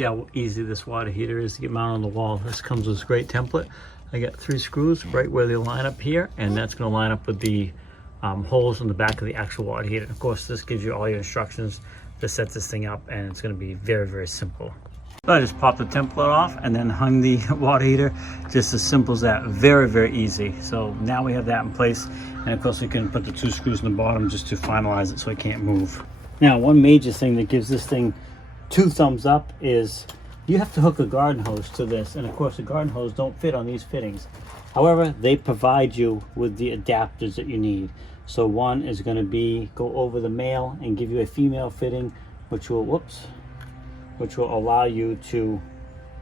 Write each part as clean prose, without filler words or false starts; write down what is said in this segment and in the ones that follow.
See how easy this water heater is to get mounted on the wall. This comes with this great template. I got 3 screws right where they line up here, and that's going to line up with the holes in the back of the actual water heater. Of course, this gives you all your instructions to set this thing up, and it's going to be very, very simple. So I just popped the template off and then hung the water heater, just as simple as that. Very, very easy. So now we have that in place, and of course we can put the 2 screws in the bottom just to finalize it so it can't move. Now, one major thing that gives this thing 2 thumbs up is you have to hook a garden hose to this, and of course the garden hose don't fit on these fittings. However, they provide you with the adapters that you need. So one is going to go over the male and give you a female fitting, which will allow you to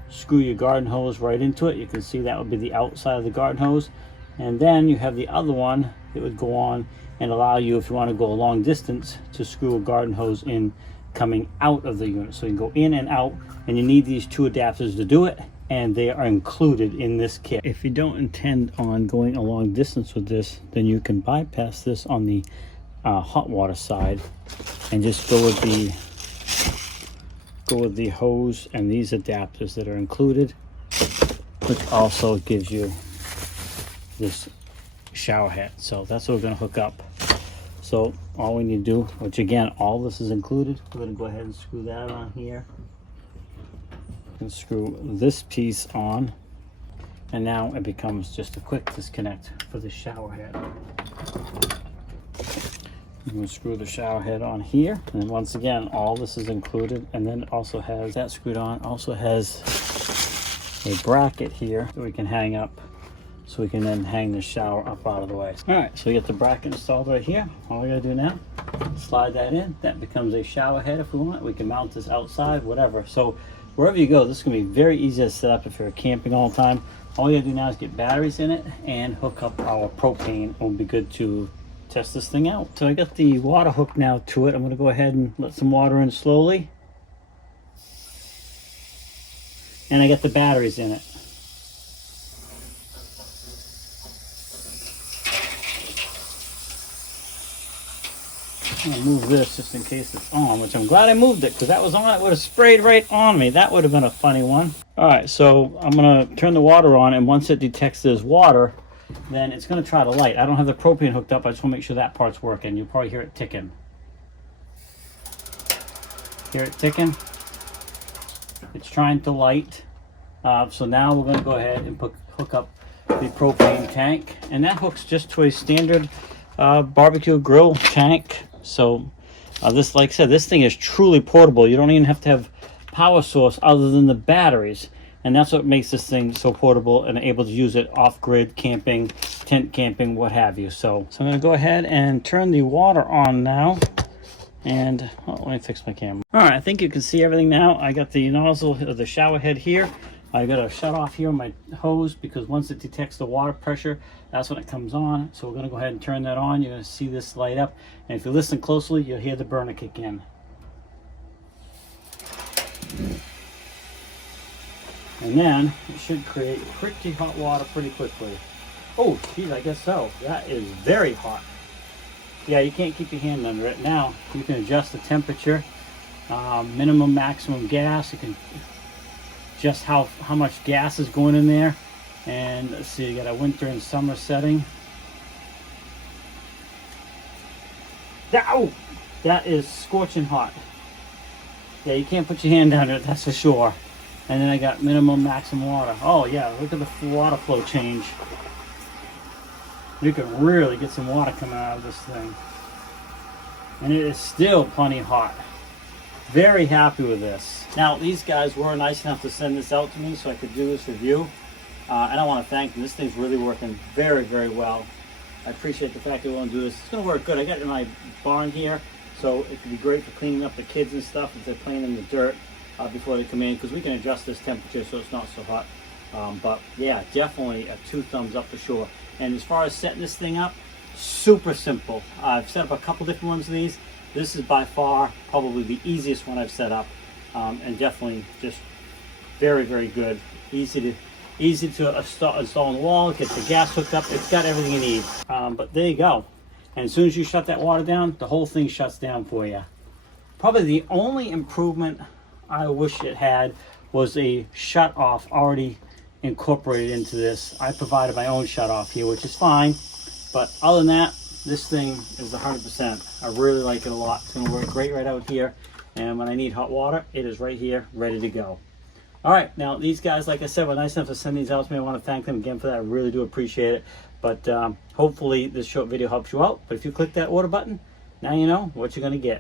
screw your garden hose right into it. You can see that would be the outside of the garden hose, and then you have the other one that would go on and allow you, if you want to go a long distance, to screw a garden hose in coming out of the unit. So you can go in and out, and you need these 2 adapters to do it, and they are included in this kit. If you don't intend on going a long distance with this, then you can bypass this on the hot water side and just go with the hose and these adapters that are included, which also gives you this shower head. So that's what we're going to hook up. So all we need to do, which again, all this is included, we're going to go ahead and screw that on here and screw this piece on, and now it becomes just a quick disconnect for the shower head. I'm going to screw the shower head on here, and then once again, all this is included, and then it also has that screwed on. Also has a bracket here that we can hang up, so we can then hang the shower up out of the way. All right, so we get the bracket installed right here. All we gotta do now, slide that in. That becomes a shower head if we want. We can mount this outside, whatever. So wherever you go, this is gonna be very easy to set up if you're camping all the time. All you gotta do now is get batteries in it and hook up our propane. We'll be good to test this thing out. So I got the water hook now to it. I'm gonna go ahead and let some water in slowly. And I got the batteries in it. I'm gonna move this just in case it's on, which I'm glad I moved it, because that was on, it would have sprayed right on me. That would have been a funny one. All right, so I'm gonna turn the water on, and once it detects there's water, then it's gonna try to light. I don't have the propane hooked up. I just wanna make sure that part's working. You'll probably hear it ticking. Hear it ticking? It's trying to light. So now we're gonna go ahead and hook up the propane tank, and that hooks just to a standard barbecue grill tank. So this, like I said, this thing is truly portable. You don't even have to have power source other than the batteries, and that's what makes this thing so portable and able to use it off-grid camping, tent camping, what have you. So I'm going to go ahead and turn the water on now, and let me fix my camera. All right, I think you can see everything now. I got the nozzle of the shower head here. I got a shut off here on my hose, because once it detects the water pressure, that's when it comes on. So we're going to go ahead and turn that on. You're going to see this light up, and if you listen closely, you'll hear the burner kick in. And then it should create pretty hot water pretty quickly. Oh, geez, I guess so. That is very hot. Yeah, you can't keep your hand under it. Now you can adjust the temperature, minimum, maximum gas. You can just how much gas is going in there. And let's see, you got a winter and summer setting. Oh, that is scorching hot. Yeah, you can't put your hand under it, that's for sure. And then I got minimum, maximum water. Oh yeah, look at the water flow change. You can really get some water coming out of this thing. And it is still plenty hot. Very happy with this. Now, these guys were nice enough to send this out to me so I could do this review. And I want to thank them. This thing's really working very, very well. I appreciate the fact they want to do this. It's going to work good. I got it in my barn here, so it could be great for cleaning up the kids and stuff if they're playing in the dirt before they come in, because we can adjust this temperature so it's not so hot. But yeah, definitely a 2 thumbs up for sure. And as far as setting this thing up, super simple. I've set up a couple different ones of these. This is by far probably the easiest one I've set up, and definitely just very, very good. Easy to install on the wall, get the gas hooked up. It's got everything you need. But there you go. And as soon as you shut that water down, the whole thing shuts down for you. Probably the only improvement I wish it had was a shut off already incorporated into this. I provided my own shut off here, which is fine, but other than that, this thing is 100%. I really like it a lot. It's gonna work great right out here, and when I need hot water, it is right here ready to go. All right, now these guys, like I said, were nice enough to send these out to me. I want to thank them again for that. I really do appreciate it. But hopefully this short video helps you out. But if you click that order button, now you know what you're going to get.